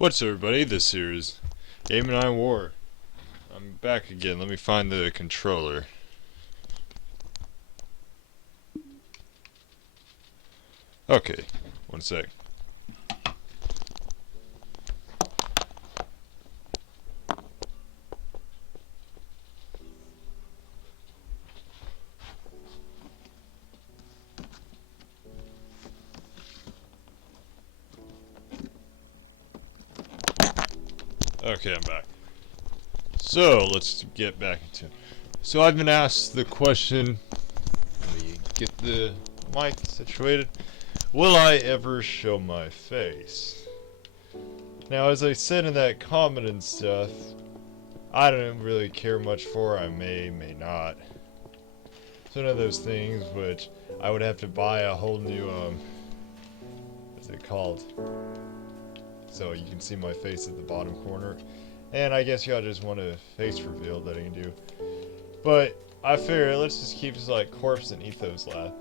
What's up, everybody? This here is Game and I War. I'm back again. Let me find the controller. Okay, one sec. Okay, I'm back. So, let's get back into it. So, I've been asked the question, let me get the mic situated, will I ever show my face? Now, as I said in that comment and stuff, I don't really care much for, I may not. It's one of those things which I would have to buy a whole new, what's it called? So you can see my face at the bottom corner. And I guess y'all just want a face reveal that I can do. But I figure let's just keep this like corpse and ethos lab.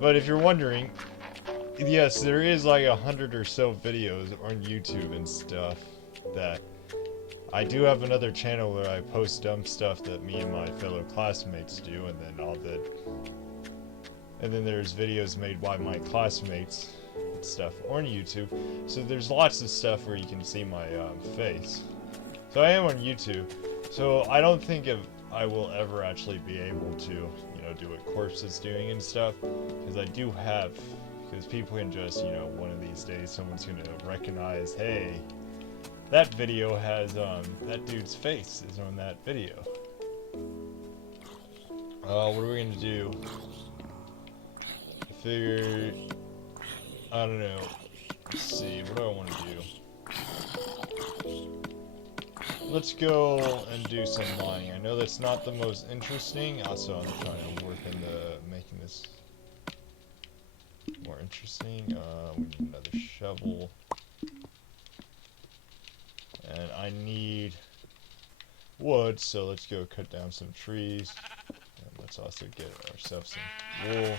But if you're wondering, yes, there is like 100 or so videos on YouTube and stuff that I do have another channel where I post dumb stuff that me and my fellow classmates do, and then there's videos made by my classmates and stuff on YouTube. So there's lots of stuff where you can see my face. So I am on YouTube. So I don't think I will ever actually be able to, do what Corpse is doing and stuff, because I do have, because people can just, one of these days someone's gonna recognize, hey, that video has that dude's face is on that video. What are we gonna do? I figure, I don't know. Let's see, what do I want to do? Let's go and do some mining. I know that's not the most interesting. Also, I'm trying to work into making this more interesting. We need another shovel. And I need wood, so let's go cut down some trees. And let's also get ourselves some wool.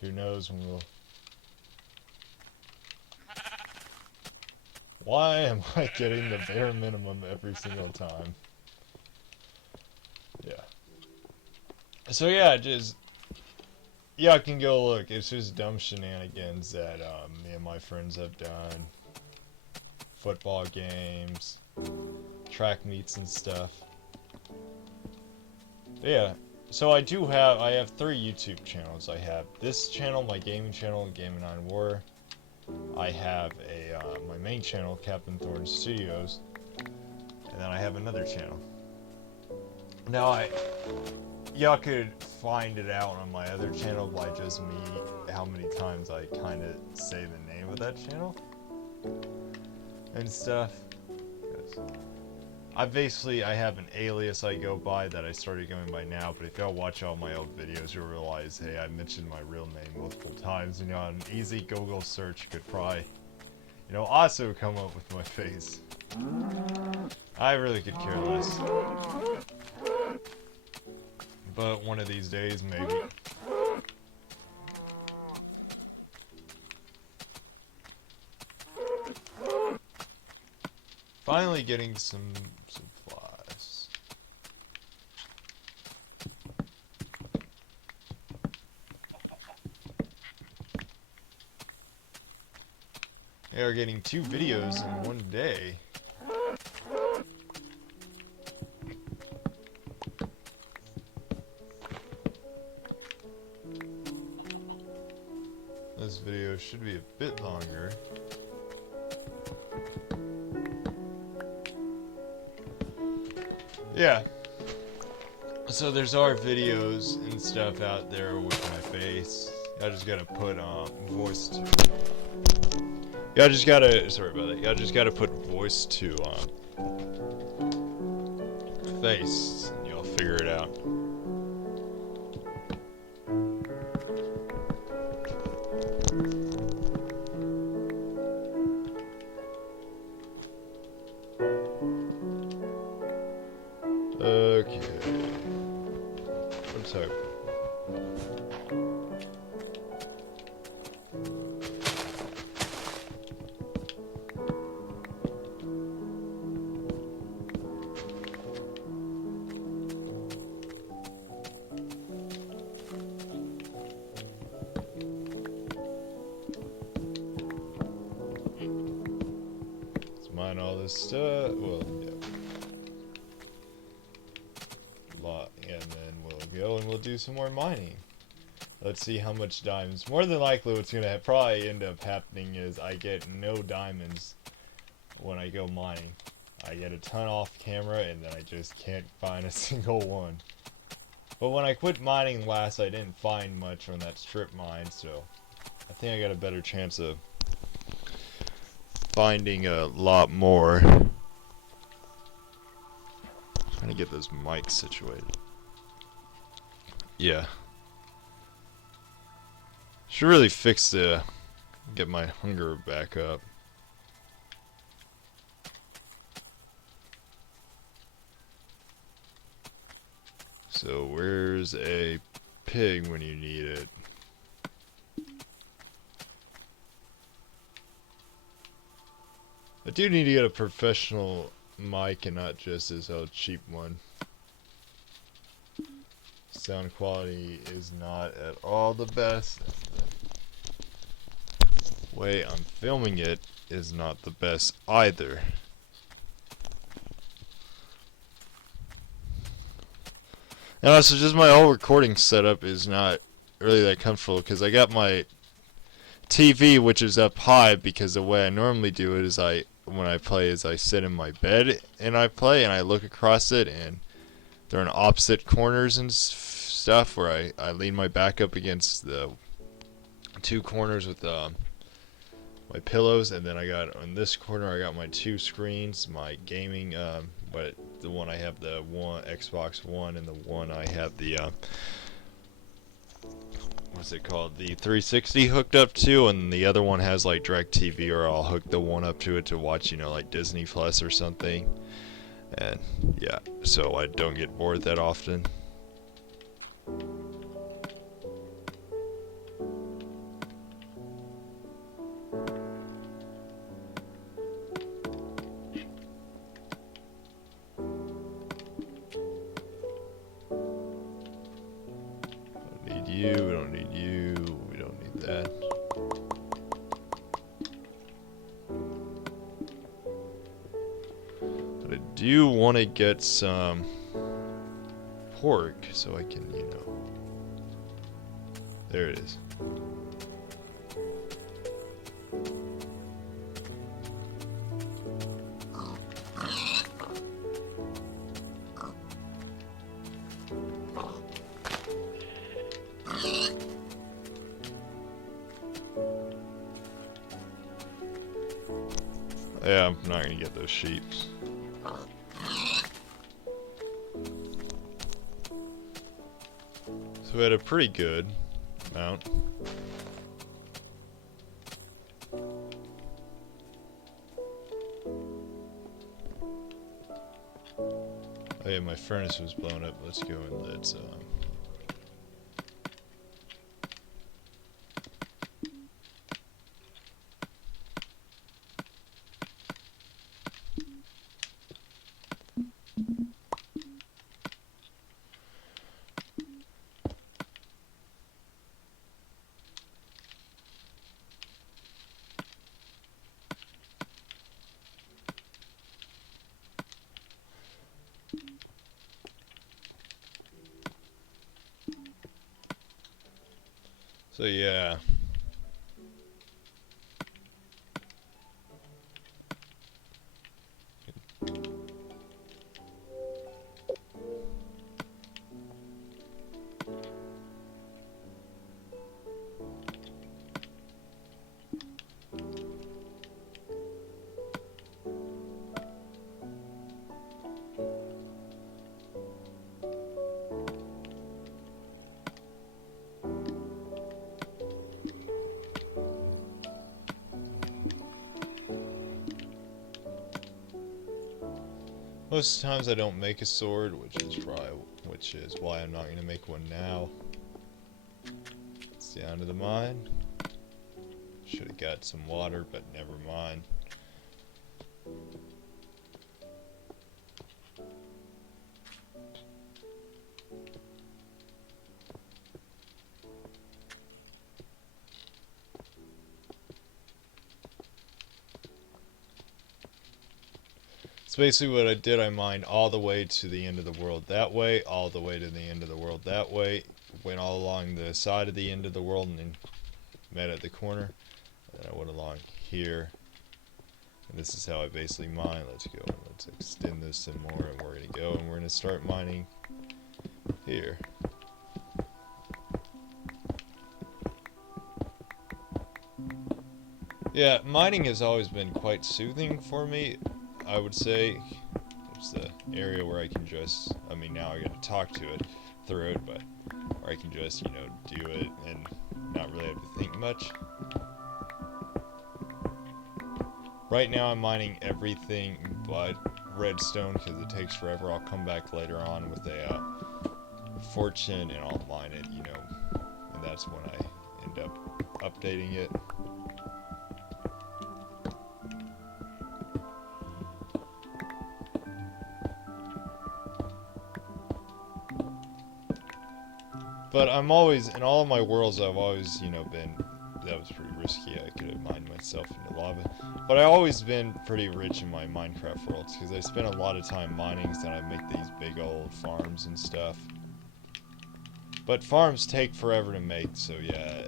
Who knows when we'll... Why am I getting the bare minimum every single time? Yeah. So yeah, I can go look. It's just dumb shenanigans that me and my friends have done. Football games, track meets and stuff. But yeah, so I have 3 YouTube channels. I have this channel, my gaming channel, Game and I War. I have my main channel, Captain Thorn Studios, and then I have another channel. Now y'all could find it out on my other channel by just me, how many times I kind of say the name of that channel and stuff. I have an alias I go by that I started going by now, but if y'all watch all my old videos, you'll realize, hey, I mentioned my real name multiple times, and an easy Google search could probably, also come up with my face. I really could care less. But one of these days, maybe. Finally getting some supplies. They are getting 2 videos in one day. This video should be a bit longer. Yeah. So there's our videos and stuff out there with my face. Y'all just gotta put voice to. Y'all just gotta. Sorry about that. Y'all just gotta put voice to face, and you'll figure it out. Okay. Let's hope. this stuff. Well, yeah. And then we'll go and we'll do some more mining. Let's see how much diamonds. More than likely what's going to probably end up happening is I get no diamonds when I go mining. I get a ton off camera and then I just can't find a single one. But when I quit mining last, I didn't find much on that strip mine, so I think I got a better chance of finding a lot more. Trying to get those mics situated. Yeah. Should really fix get my hunger back up. So where's a pig when you need it? I do need to get a professional mic and not just this old cheap one. Sound quality is not at all the best. The way I'm filming it is not the best either. And also, just my whole recording setup is not really that comfortable because I got my TV, which is up high, because the way I normally do it is when I play is I sit in my bed and I play and I look across it, and they're in opposite corners and stuff where I lean my back up against the two corners with my pillows, and then I got on this corner I got my two screens, my gaming but the one I have the one Xbox One, and the one I have the what's it called, the 360 hooked up to, and the other one has like DirecTV, or I'll hook the one up to it to watch, you know, like Disney Plus or something. And yeah, so I don't get bored that often. We don't need you, we don't need that. But I do want to get some pork so I can, you know. There it is. Yeah, I'm not gonna get those sheep. So we had a pretty good amount. Oh yeah, my furnace was blown up. Let's go and let's so yeah. Most times I don't make a sword, which is why I'm not gonna make one now. It's down to the mine. Should have got some water, but never mind. It's basically what I did. I mined all the way to the end of the world that way, all the way to the end of the world that way, went all along the side of the end of the world and then met at the corner. And I went along here. And this is how I basically mine. Let's go and let's extend this some more, and we're going to go and we're going to start mining here. Yeah, mining has always been quite soothing for me, I would say. It's the area where I can just, I mean, now I got to talk to it through it, but where I can just, you know, do it and not really have to think much. Right now I'm mining everything but redstone because it takes forever. I'll come back later on with a fortune and I'll mine it, you know, and that's when I end up updating it. But I'm always, in all of my worlds, I've always, you know, been, that was pretty risky, I could have mined myself into lava. But I've always been pretty rich in my Minecraft worlds, because I spend a lot of time mining, so I make these big old farms and stuff. But farms take forever to make, so yeah,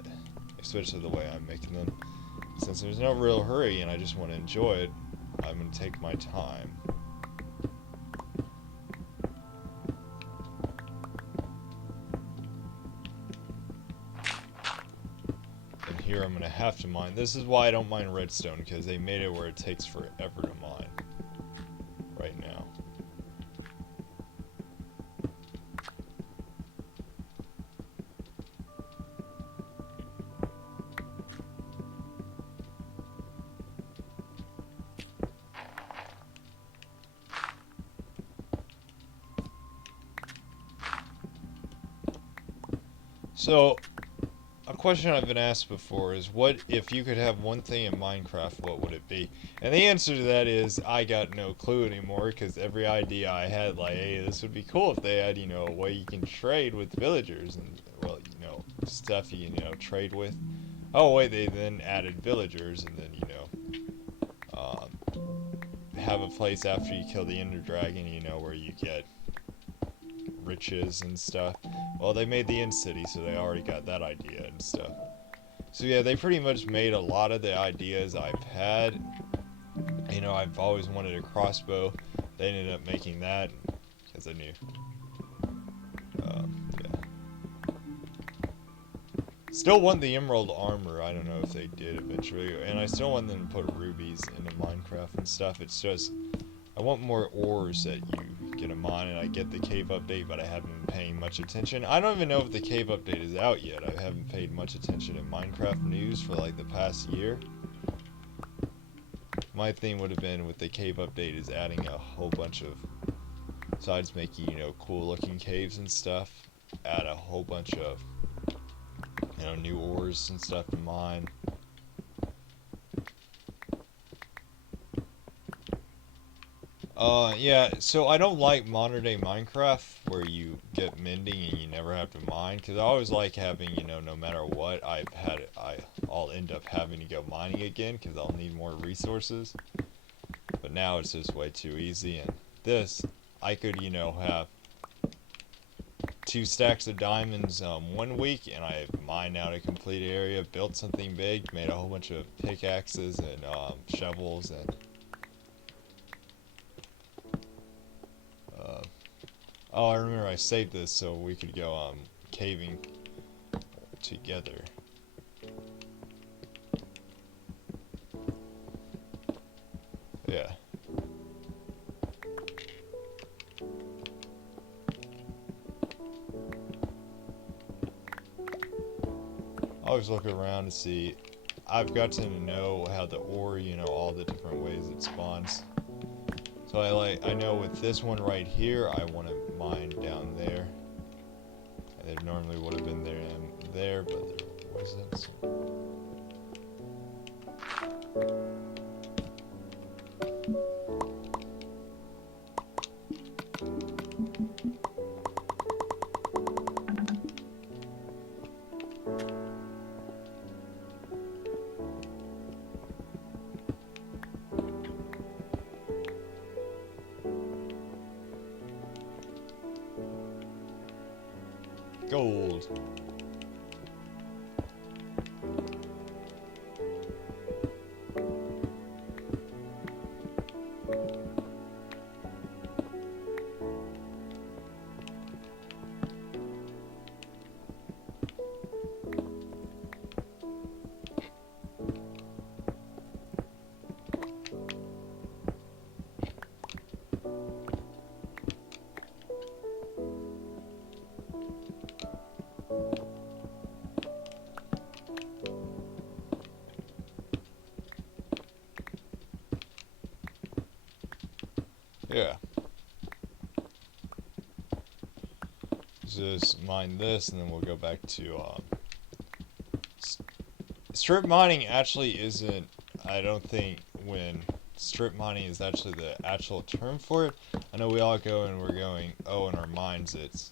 especially the way I'm making them. Since there's no real hurry and I just want to enjoy it, I'm going to take my time. Here I'm going to have to mine. This is why I don't mine redstone, because they made it where it takes forever to mine right now. So, a question I've been asked before is, what if you could have one thing in Minecraft, what would it be? And the answer to that is, I got no clue anymore, because every idea I had, like, hey, this would be cool if they had, you know, a way you can trade with villagers, and, well, you know, stuff you can, you know, trade with. Oh, wait, they then added villagers, and then, you know, have a place after you kill the Ender Dragon, you know, where you get riches and stuff. Well, they made the end city, so they already got that idea and stuff. So yeah, they pretty much made a lot of the ideas I've had. You know, I've always wanted a crossbow. They ended up making that because I knew. Yeah. Still want the emerald armor. I don't know if they did eventually, and I still want them to put rubies into Minecraft and stuff. It's just, I want more ores that you get a mine, and I get the cave update, but I haven't been paying much attention. I don't even know if the cave update is out yet. I haven't paid much attention in Minecraft news for like the past year. My thing would have been with the cave update is adding a whole bunch of, besides making, you know, cool looking caves and stuff, add a whole bunch of, you know, new ores and stuff to mine. Yeah, so I don't like modern day Minecraft where you get mending and you never have to mine, because I always like having, you know, no matter what I'll end up having to go mining again because I'll need more resources. But now it's just way too easy, and this, I could, you know, have 2 stacks of diamonds 1 week, and I mined out a complete area, built something big, made a whole bunch of pickaxes and shovels, and oh, I remember I saved this so we could go caving together. Yeah. I always look around to see. I've got to know how the ore, you know, all the different ways it spawns. So I know with this one right here, I want to mine down there. And there normally would have been there, but there wasn't. So. Gold. Yeah. Just mine this, and then we'll go back to strip mining. Actually, isn't. I don't think when strip mining is actually the actual term for it. I know we all go and we're going, oh, in our minds it's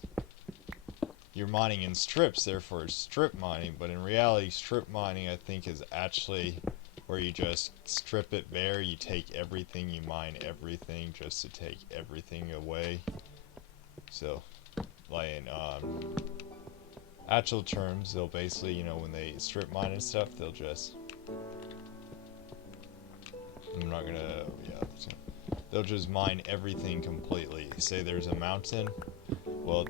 you're mining in strips, therefore it's strip mining. But in reality, strip mining I think is actually where you just strip it bare. You take everything, you mine everything just to take everything away. So, like in actual terms, they'll basically, you know, when they strip mine and stuff, they'll just, I'm not gonna, yeah, they'll just mine everything completely. Say there's a mountain, well,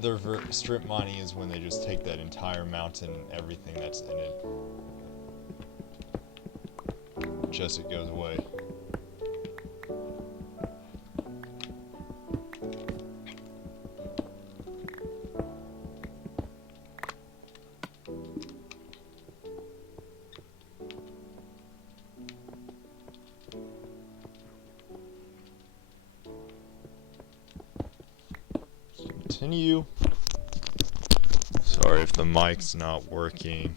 their strip mining is when they just take that entire mountain and everything that's in it, just it goes away. Continue. Sorry if the mic's not working.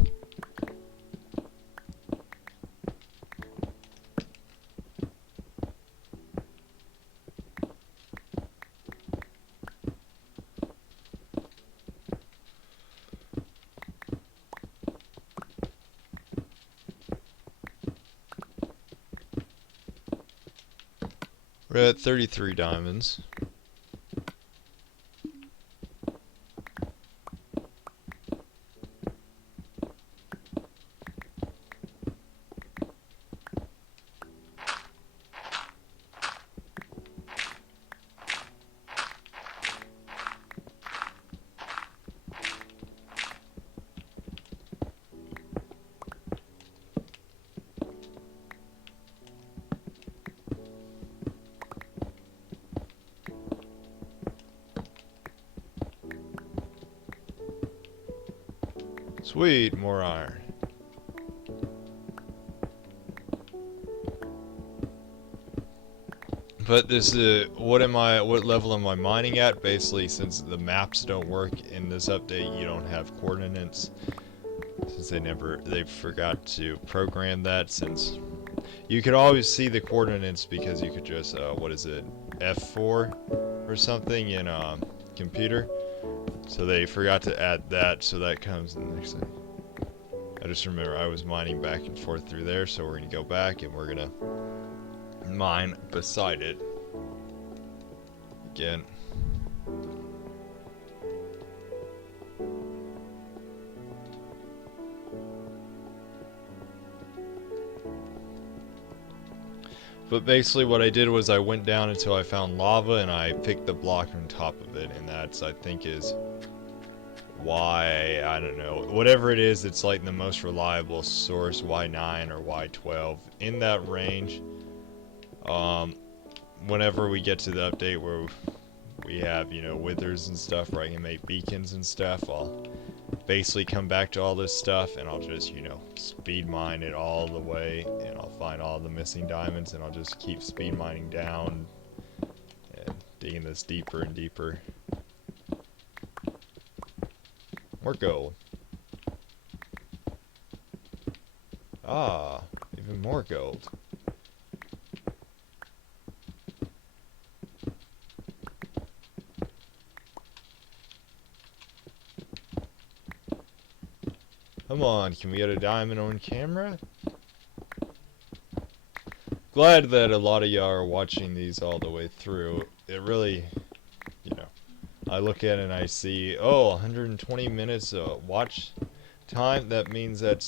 We're at 33 diamonds. Sweet, more iron. But this is what level am I mining at? Basically, since the maps don't work in this update, you don't have coordinates. Since they forgot to program that. Since you could always see the coordinates because you could just what is it, F4 or something in computer. So they forgot to add that, so that comes in the next thing. I just remember I was mining back and forth through there, so we're gonna go back and we're gonna mine beside it again. But basically what I did was I went down until I found lava and I picked the block on top of it, and that's, I think, is why, I don't know, whatever it is, it's like the most reliable source, Y9 or Y12, in that range. Whenever we get to the update where we have, you know, withers and stuff where I can make beacons and stuff, I'll basically come back to all this stuff and I'll just, you know, speed mine it all the way, and I'll find all the missing diamonds and I'll just keep speed mining down and digging this deeper and deeper. More gold. Ah, even more gold. Come on, can we get a diamond on camera? Glad that a lot of y'all are watching these all the way through. It really, you know, I look at it and I see, oh, 120 minutes watch time. That means that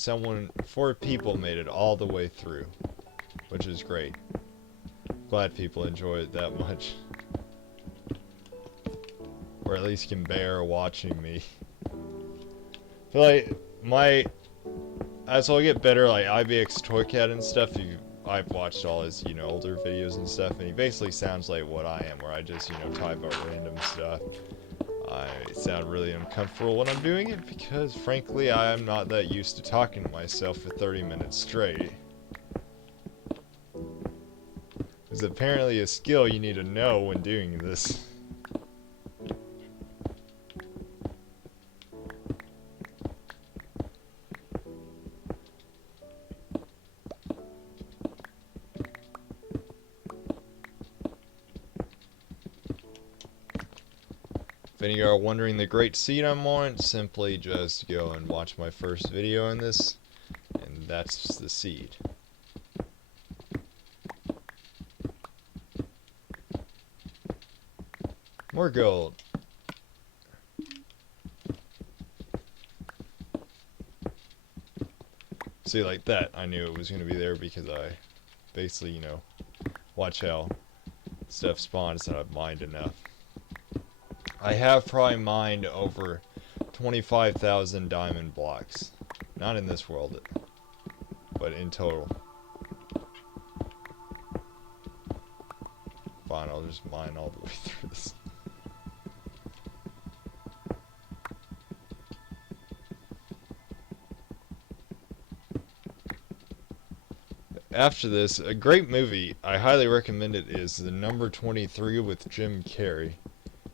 4 people made it all the way through, which is great. Glad people enjoy it that much. Or at least can bear watching me. I feel like as I get better, like IBX Toycat and stuff, I've watched all his, older videos and stuff, and he basically sounds like what I am, where I just, type out random stuff. I sound really uncomfortable when I'm doing it because, frankly, I am not that used to talking to myself for 30 minutes straight. It's apparently a skill you need to know when doing this. If any of you are wondering the great seed I'm on, simply just go and watch my first video on this, and that's the seed. More gold. See, like that, I knew it was going to be there because I basically, watch how stuff spawns and I've mined enough. I have probably mined over 25,000 diamond blocks. Not in this world, but in total. Fine, I'll just mine all the way through this. After this, a great movie, I highly recommend it, is The Number 23 with Jim Carrey.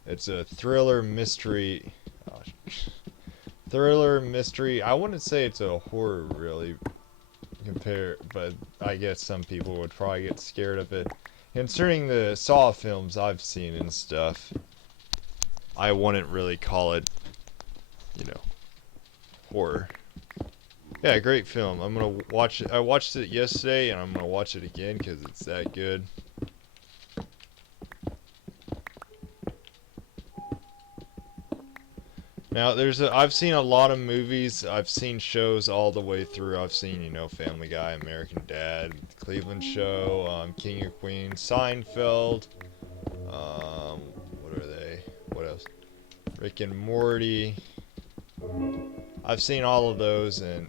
It's a thriller mystery. Thriller mystery. I wouldn't say it's a horror, really, but I guess some people would probably get scared of it. Concerning the Saw films I've seen and stuff, I wouldn't really call it, horror. Yeah, great film. I'm gonna watch it. I watched it yesterday, and I'm gonna watch it again because it's that good. Now, I've seen a lot of movies. I've seen shows all the way through. I've seen, Family Guy, American Dad, Cleveland Show, King of Queens, Seinfeld. What are they? What else? Rick and Morty. I've seen all of those, and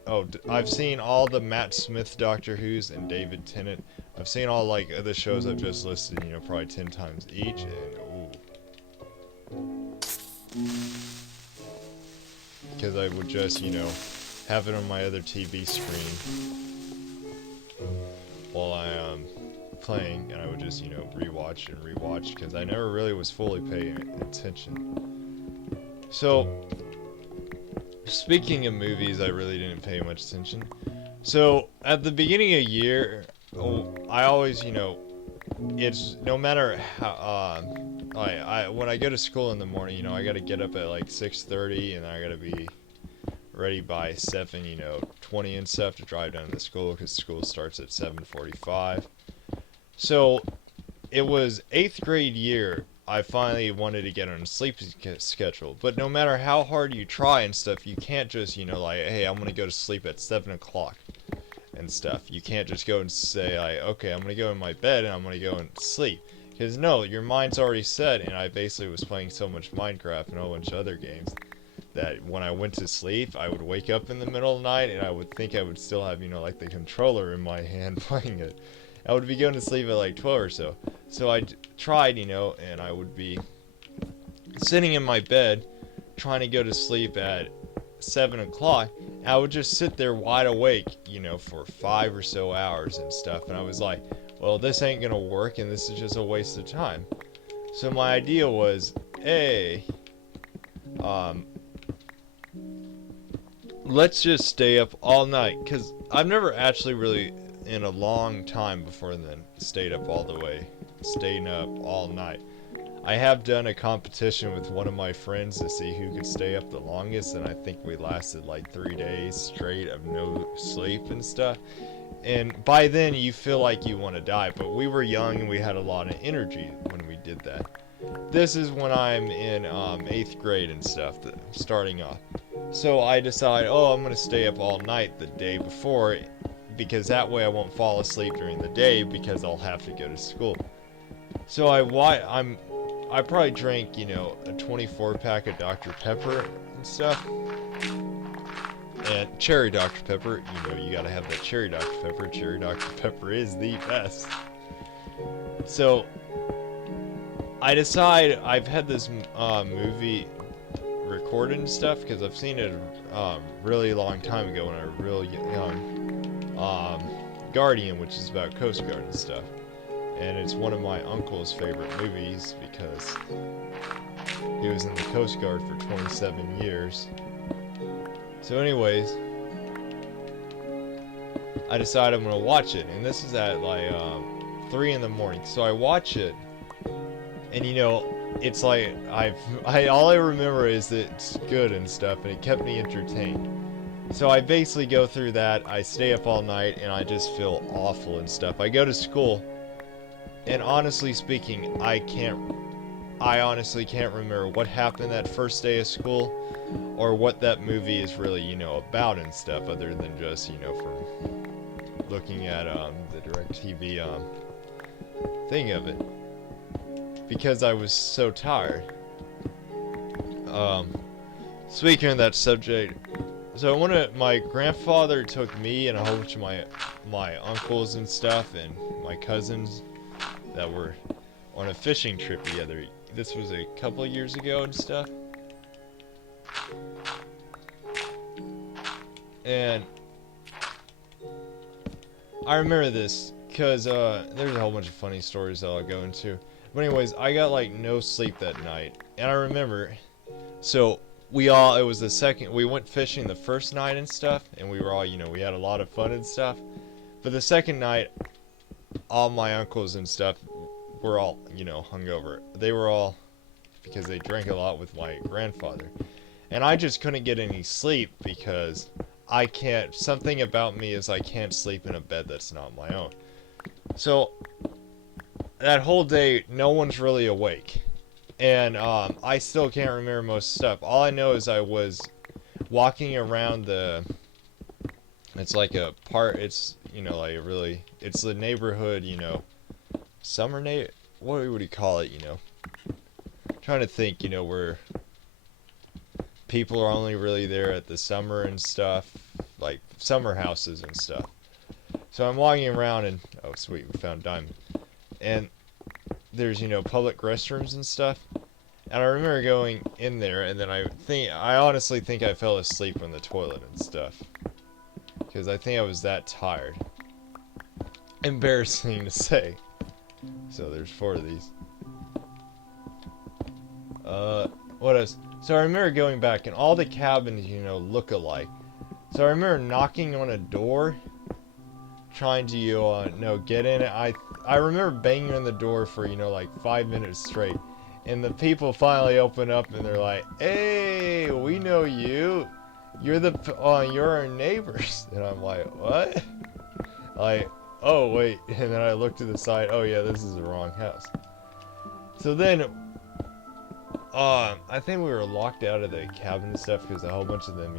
I've seen all the Matt Smith Doctor Who's and David Tennant. I've seen all the shows I've just listed, probably 10 times each, and because I would just, have it on my other TV screen while I am playing, and I would just, rewatch and rewatch, because I never really was fully paying attention. So, speaking of movies, I really didn't pay much attention. So, at the beginning of the year, I always, it's no matter how, when I go to school in the morning, I gotta get up at like 6:30, and I gotta be ready by 7:20 and stuff to drive down to school, because school starts at 7:45. So, it was 8th grade year, I finally wanted to get on a sleep schedule. But no matter how hard you try and stuff, you can't just, hey, I'm gonna go to sleep at 7 o'clock and stuff. You can't just go and say, okay, I'm gonna go in my bed and I'm gonna go and sleep. Because no, your mind's already set, and I basically was playing so much Minecraft and a whole bunch of other games that when I went to sleep, I would wake up in the middle of the night and I would think I would still have, like the controller in my hand playing it. I would be going to sleep at like 12 or so. So I tried, and I would be sitting in my bed trying to go to sleep at 7 o'clock. And I would just sit there wide awake, for 5 or so hours and stuff. And I was like, well, this ain't gonna work, and this is just a waste of time. So my idea was, hey, let's just stay up all night, because I've never actually really, in a long time before then, stayed up all the way, staying up all night. I have done a competition with one of my friends to see who could stay up the longest, and I think we lasted like 3 days straight of no sleep and stuff. And by then you feel like you want to die, but we were young and we had a lot of energy when we did that. This is when I'm in 8th grade and stuff, starting off. So I decide, oh, I'm gonna stay up all night the day before, because that way I won't fall asleep during the day because I'll have to go to school. So I probably drank, a 24 pack of Dr. Pepper and stuff. And cherry Dr. Pepper, you gotta have that cherry Dr. Pepper. Cherry Dr. Pepper is the best. So I decide I've had this movie recorded and stuff because I've seen it a really long time ago when I was real young. Guardian, which is about Coast Guard and stuff. And it's one of my uncle's favorite movies because he was in the Coast Guard for 27 years. So anyways, I decide I'm gonna watch it, and this is at like 3 in the morning. So I watch it, and it's like all I remember is that it's good and stuff, and it kept me entertained. So I basically go through that. I stay up all night, and I just feel awful and stuff. I go to school, and honestly speaking, I honestly can't remember what happened that first day of school, or what that movie is really, about and stuff, other than just, from looking at the DirecTV thing of it, because I was so tired. Speaking of that subject, so my grandfather took me and a whole bunch of my uncles and stuff and my cousins that were on a fishing trip together. This was a couple of years ago and stuff. And I remember this because there's a whole bunch of funny stories that I'll go into. But anyways, I got like no sleep that night. And I remember, so we went fishing the first night and stuff. And we were all, we had a lot of fun and stuff. But the second night, all my uncles and stuff were all, hungover. They were all, because they drank a lot with my grandfather. And I just couldn't get any sleep because something about me is I can't sleep in a bed that's not my own. So, that whole day, no one's really awake. And I still can't remember most stuff. All I know is I was walking around it's like a part, it's, it's the neighborhood, what would you call it, trying to think, where people are only really there at the summer and stuff, like summer houses and stuff. So I'm walking around and, oh sweet, we found Diamond. And there's, public restrooms and stuff. And I remember going in there, and then I honestly think I fell asleep on the toilet and stuff. Because I think I was that tired. Embarrassing to say. So there's 4 of these. What else? So I remember going back, and all the cabins, look alike. So I remember knocking on a door, trying to, get in it. I remember banging on the door for, like 5 minutes straight. And the people finally open up, and they're like, "Hey, we know you. You're you're our neighbors." And I'm like, "What?" Like, oh, wait. And then I look to the side. Oh, yeah, this is the wrong house. So then, I think we were locked out of the cabin and stuff because a whole bunch of them,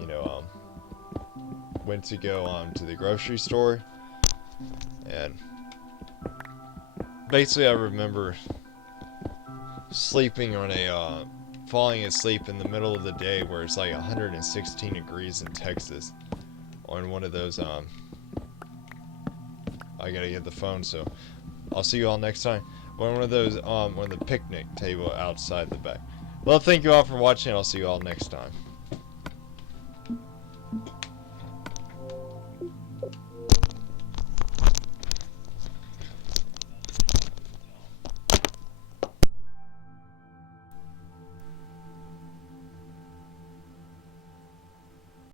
went to go to the grocery store. And basically I remember falling asleep in the middle of the day where it's like 116 degrees in Texas on one of those, I gotta get the phone, so I'll see you all next time. One of those, on the picnic table outside the back. Well, thank you all for watching. I'll see you all next time.